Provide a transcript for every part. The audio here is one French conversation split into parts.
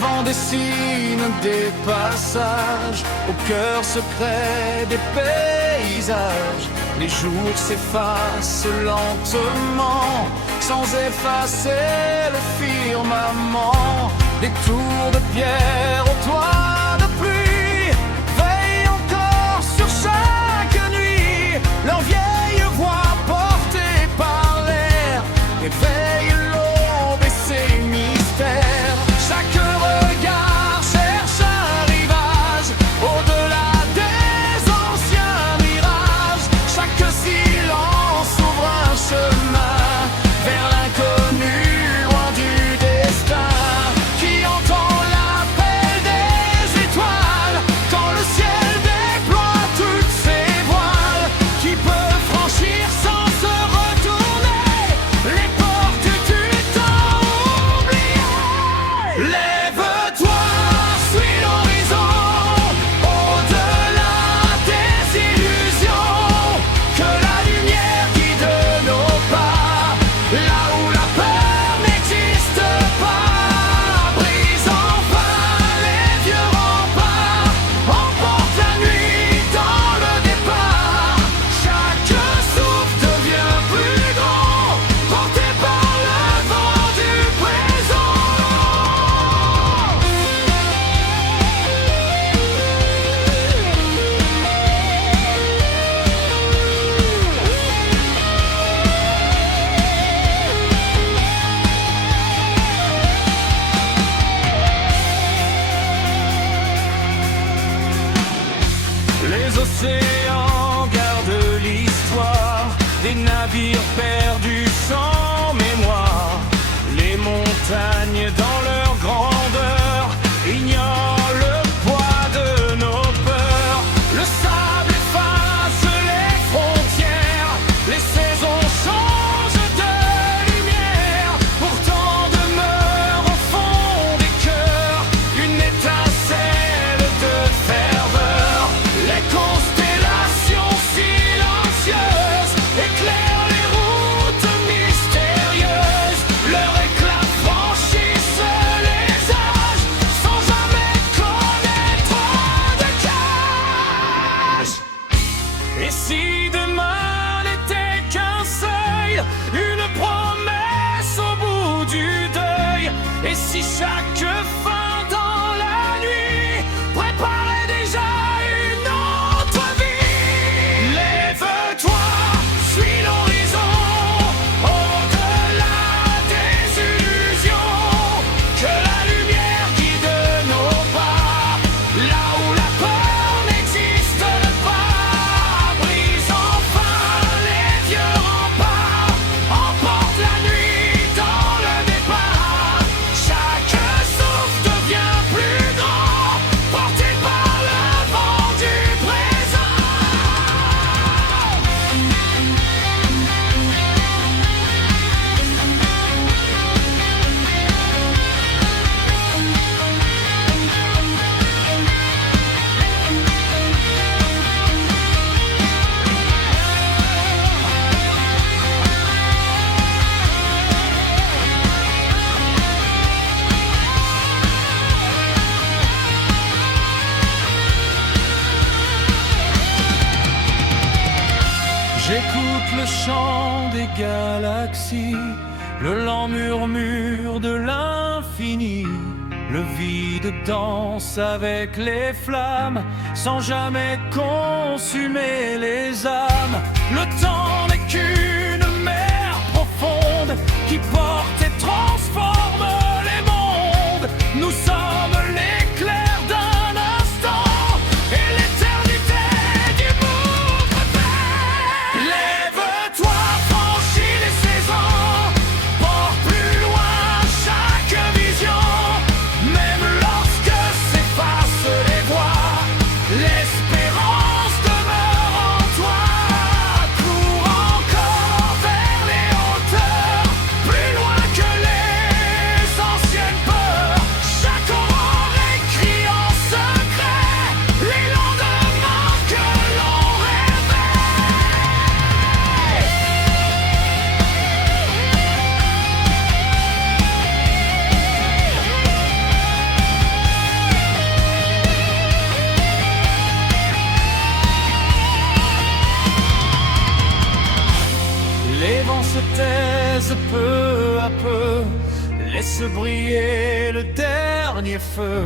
vent dessine des passages au cœur secret des paysages. Les jours s'effacent lentement, sans effacer le firmament. Des tours de pierre au toit de pluie veillent encore sur chaque nuit. Leur vieille voix portée par l'air éveille l'aube et ses mystères. Chaque regard cherche un rivage au-delà des anciens mirages. Chaque silence ouvre un chemin vers l'inconnu, loin du destin. Qui entend l'appel des étoiles quand le ciel déploie toutes ses voiles? Qui peut franchir sans se retourner les portes du temps oublié? Lève-toi, suis l'horizon, au-delà des illusions. Que la lumière guide nos pas, là où la peur n'existe pas. Brise enfin les vieux remparts, emporte la nuit dans le départ. Chaque souffle devient plus grand, porté par le vent du présent. Les océans gardent l'histoire des navires perdus sans mémoire. Les montagnes dans leur grandeur ignorent le poids de nos peurs. Le sable efface les frontières, les saisons changent de lumière. Pourtant demeure au fond des cœurs une étincelle de ferveur. Les constellations silencieuses éclairent les routes mystérieuses. Leur éclat franchissent les âges sans jamais connaître de cage. Et si demain n'était qu'un seuil, une promesse au bout du deuil? Et si chaque fin dans la nuit préparait déjà une autre vie? Lève-toi, suis l'horizon, au-delà des illusions. Que la lumière guide nos pas, là où la peur n'existe pas. Brise enfin les vieux remparts, emporte la nuit dans le départ. Chaque souffle devient plus grand, porté par le vent du présent. J'écoute le chant des galaxies, le lent murmure de l'infini. Le vide danse avec les flammes, sans jamais consumer les âmes. Le temps n'est qu'une mer profonde qui porte et transforme les mondes. Nous sommes l'éclair d'un instant et l'éternité du mouvement. Lève-toi, franchis les saisons, porte plus loin chaque vision. Même lorsque s'effacent les voix, l'espérance demeure en toi. Cours Les vents se taisent peu à peu, laisse briller le dernier feu.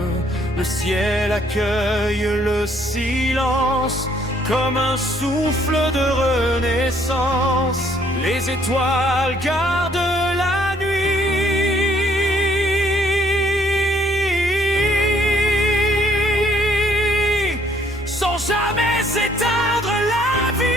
Le ciel accueille le silence comme un souffle de renaissance. Les étoiles gardent la nuit sans jamais éteindre la vie.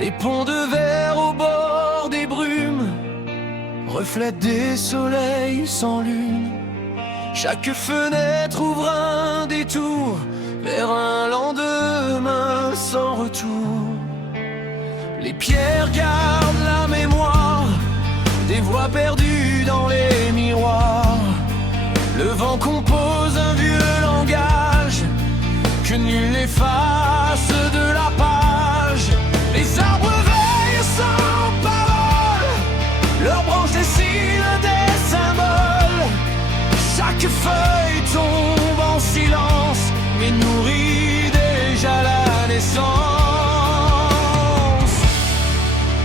Les ponts de verre au bord des brumes reflètent des soleils sans lune. Chaque fenêtre ouvre un détour vers un lendemain sans retour. Les pierres gardent la mémoire des voix perdues dans les miroirs. Le vent compose un vieux langage que nul n'efface de la page. Les arbres veillent sans parole, leurs branches dessinent des symboles. Chaque feuille tombe en silence, mais nourrit déjà la naissance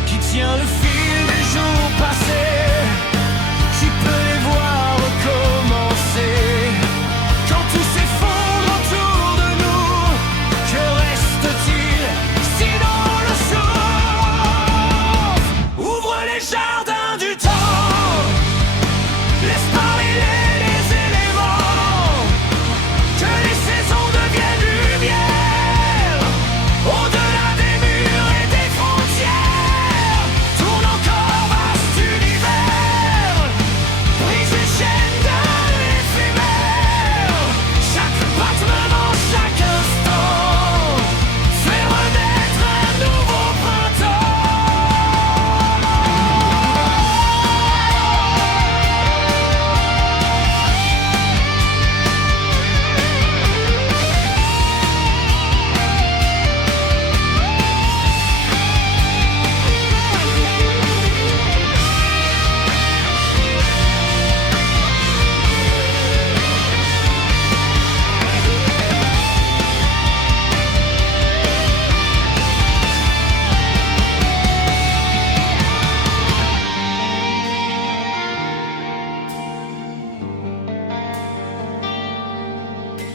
qui tient le fil des jours passés, qui peut les voir recommencer. Quand tout s'effondre autour de nous, que reste-t-il sinon le souffle? Ouvre les jardins du temps, laisse parler les éléments, que les saisons deviennent lumière, au-delà des murs et des frontières. Tourne encore vaste univers, brise les chaînes de l'éphémère. Chaque battement, chaque instant fait renaître un nouveau printemps.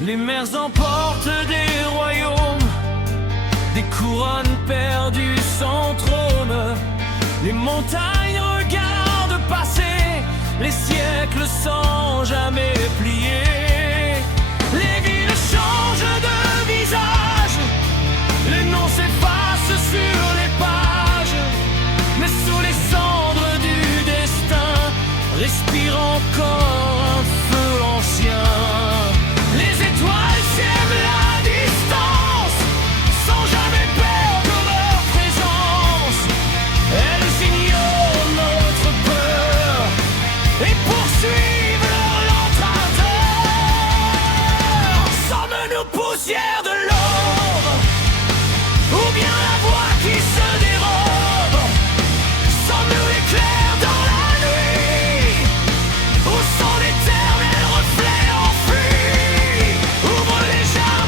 Les mers emportent des royaumes, des couronnes perdues sans trône. Les montagnes regardent passer les siècles sans jamais plier. Les villes changent de visage, les noms s'effacent sur les pages, mais sous les cendres du destin respire encore un feu ancien. Les étoiles s'aiment la distance, sans jamais perdre leur présence. Elles ignorent notre peur et poursuivent leur lente ardeur. Sommes-nous poussière de l'aube, ou bien la voix qui se dérobe? Sommes-nous l'éclair dans la nuit, ou sont l'éternel reflet enfui? Ouvre les jardins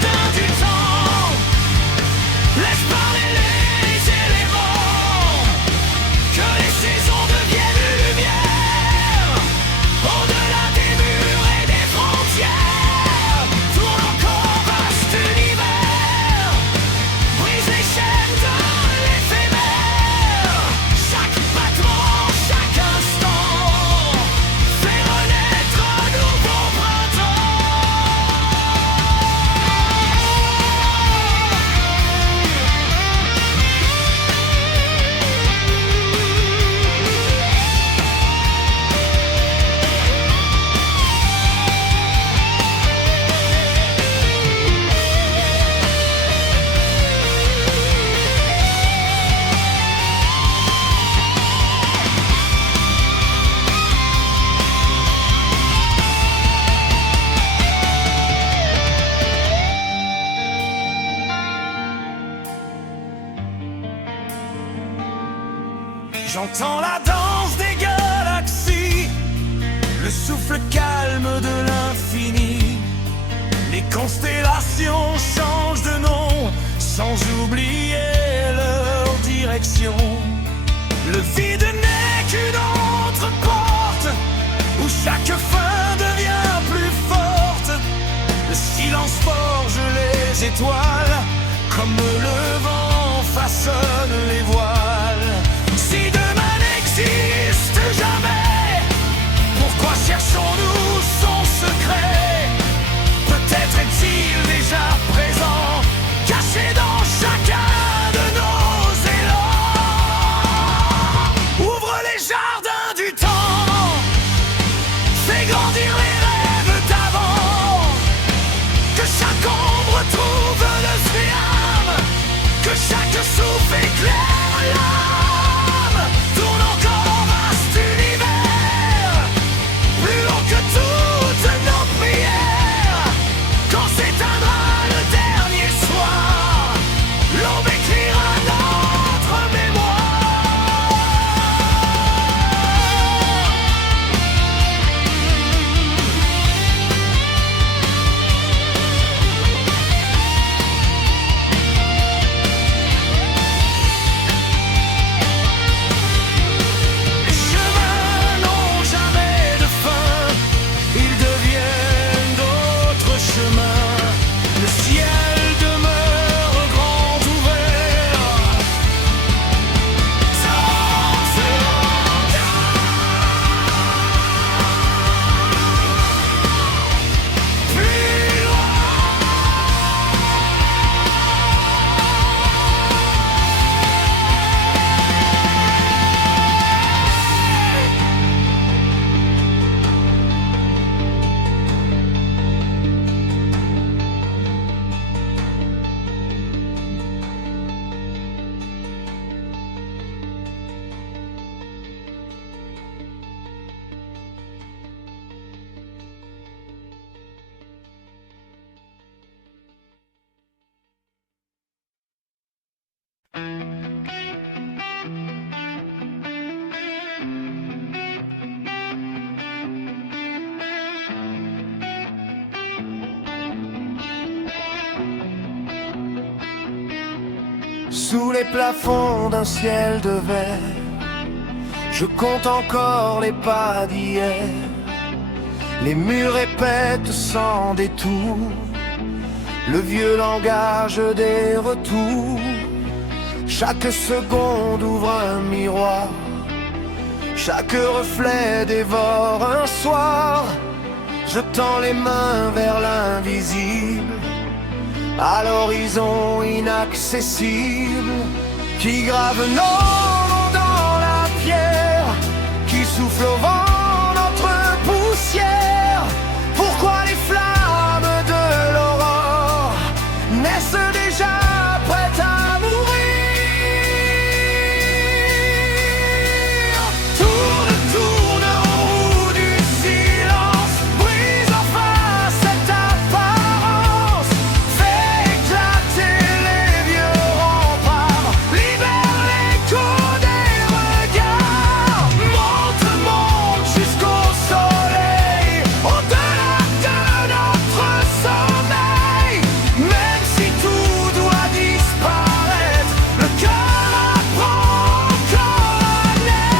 J'entends la danse des galaxies, le souffle calme de l'infini. Les constellations changent de nom, sans oublier leur direction. Le vide n'est qu'une autre porte, où chaque fin devient plus forte. Le silence forge les étoiles, comme le vent façonne les voiles. Si demain n'existe jamais, pourquoi cherchons-nous son secret? Peut-être est-il déjà présent, caché dans chacun de nos élans. Ouvre les jardins du temps, fais grandir les rêves d'avant. Que chaque ombre trouve le sphère, que chaque souffle éclaire l'âme. Tourne encore en vaste univers, plus haut que toutes nos prières. Quand s'éteindra le dernier soir, l'aube écrira notre mémoire. Les chemins n'ont jamais de fin, ils deviennent d'autres chemins. Le ciel demeure grand ouvert. Sans se plus loin. Sous les plafonds d'un ciel de verre, je compte encore les pas d'hier. Les murs répètent sans détour le vieux langage des retours. Chaque seconde ouvre un miroir, chaque reflet dévore un soir. Je tends les mains vers l'invisible, à l'horizon inaccessible, qui grave nos noms dans la pierre, qui souffle au vent notre poussière. Pourquoi les flammes de l'aurore naissent déjà prêtes à mourir? Tourne, tourne en roue du silence, brise enfin cette apparence. Fais éclater les vieux remparts, libère l'écho des regards. Monte, monte jusqu'au soleil, au-delà de notre sommeil. Même si tout doit disparaître, le cœur apprend encore à naître.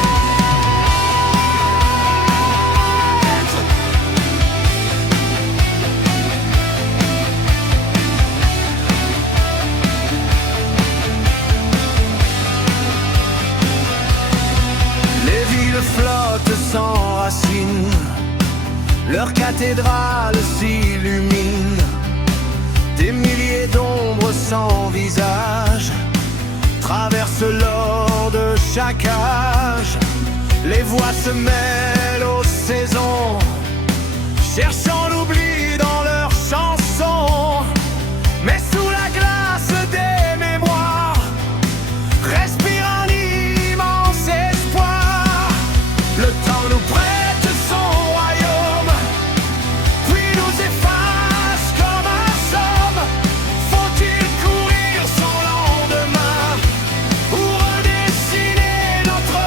Les villes flottent sans racines, leurs cathédrales s'illuminent. Des milliers d'ombres sans visage traversent l'or de chaque âge. Les voix se mêlent aux saisons, cherchant l'oubli dans leurs chansons. Mais sous la glace des mémoires respire un immense espoir. Le temps nous prête son royaume, puis nous efface comme un somme. Faut-il courir sans lendemain, ou redessiner notre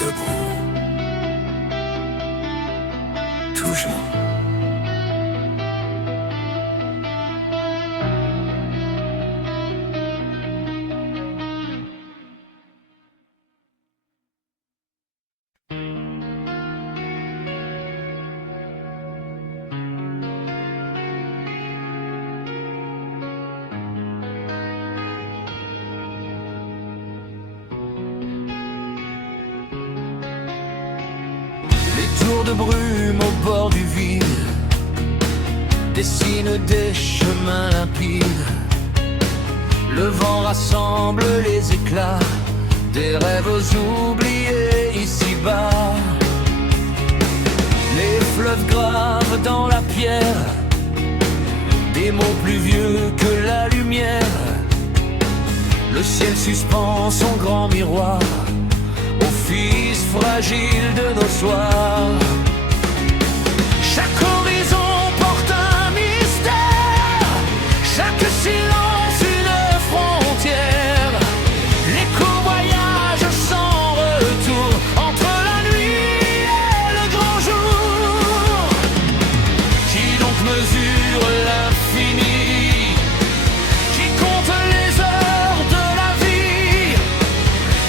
debout, toujours. Tours de brume au bord du vide dessinent des chemins limpides. Le vent rassemble les éclats des rêves oubliés ici-bas. Les fleuves gravent dans la pierre des mots plus vieux que la lumière. Le ciel suspend son grand miroir au fils fragile de nos soirs. Chaque horizon porte un mystère, chaque silence une frontière. L'écho voyage sans retour entre la nuit et le grand jour. Qui donc mesure l'infini, qui compte les heures de la vie,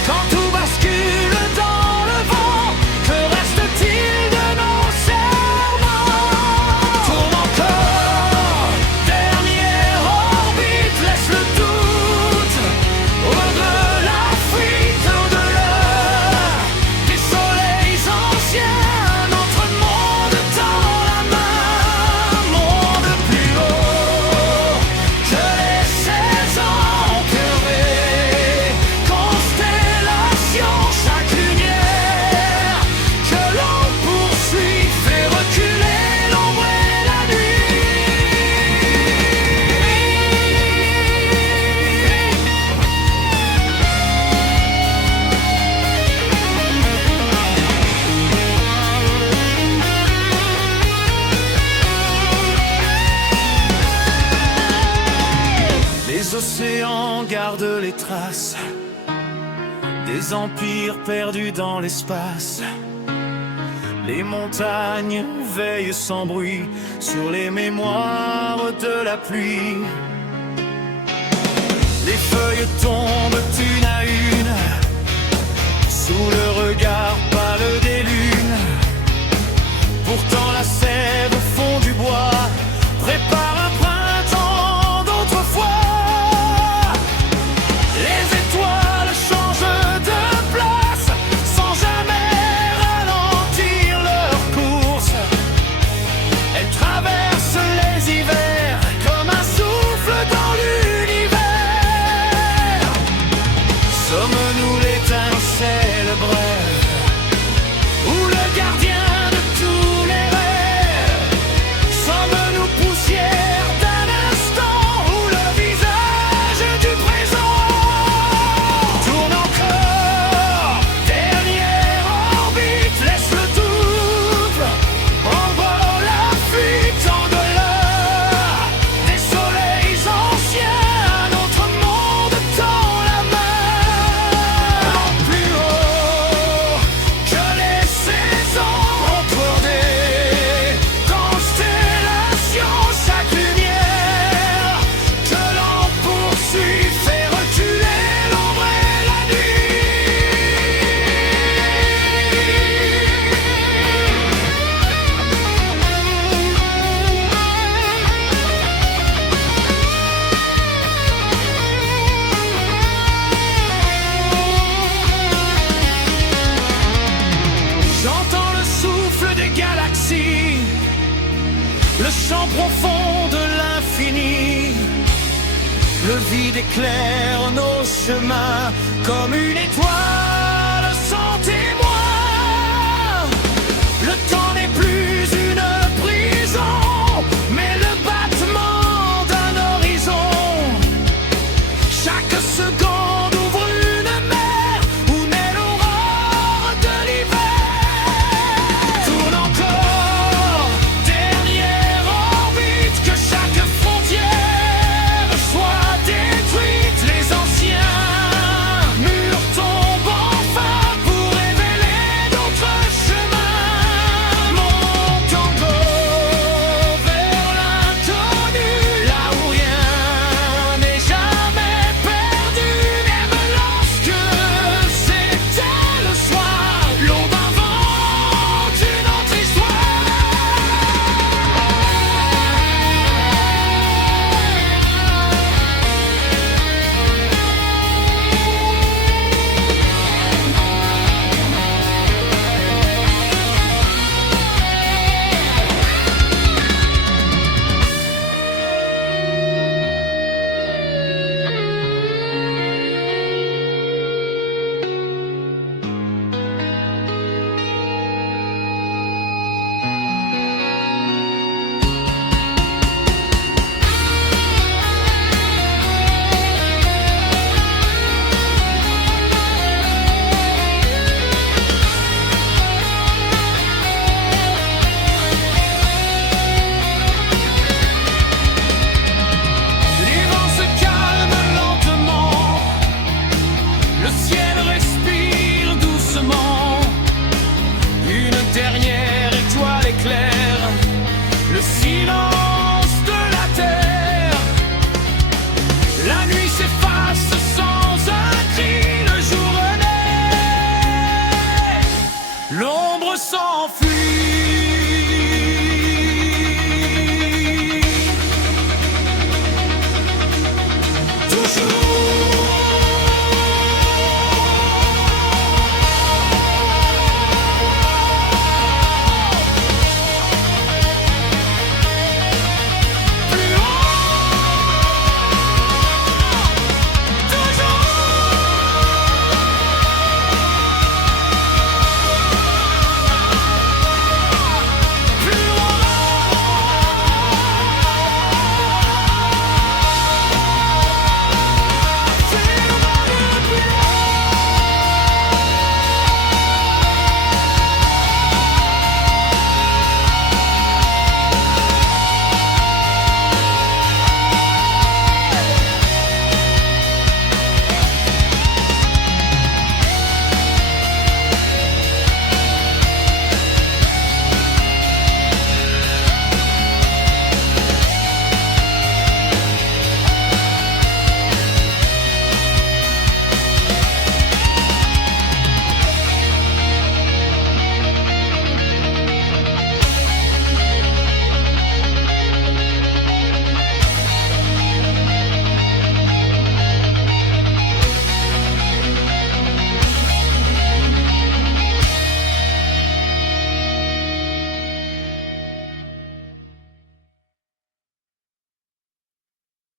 quand tout bascule dans le vent, que reste-t-il de nos serments? Tourne encore, dernière orbite, laisse le doute au-delà, fuite au-delà des soleils anciens. Notre monde tend la main, monde plus haut que les saisons curvées, constellation, chaque lumière que l'on poursuit fait reculer l'ombre et la nuit. Les océans gardent les traces des empires perdus dans l'espace. Les montagnes veillent sans bruit sur les mémoires de la pluie. Les feuilles tombent une à une sous le regard pâle des lunes. Pourtant la sève au fond du bois prépare un printemps d'autrefois. Les étoiles changent de place sans jamais ralentir leur course. Elles traversent les hivers comme un souffle dans l'univers. Sommes-nous l'étincelle brève ou le gardien de tous les rêves? Sommes-nous poussière d'un instant ou le visage du présent? Tourne encore, dernière orbite, laisse le doute, envoie la fuite en-delà des soleils anciens. Notre monde tend la main, plus haut que les saisons, entre des constellations, chaque lumière que l'on poursuit fait reculer l'ombre et la nuit. J'entends le souffle des galaxies, le chant profond de l'infini. Le vide éclaire nos chemins comme une étoile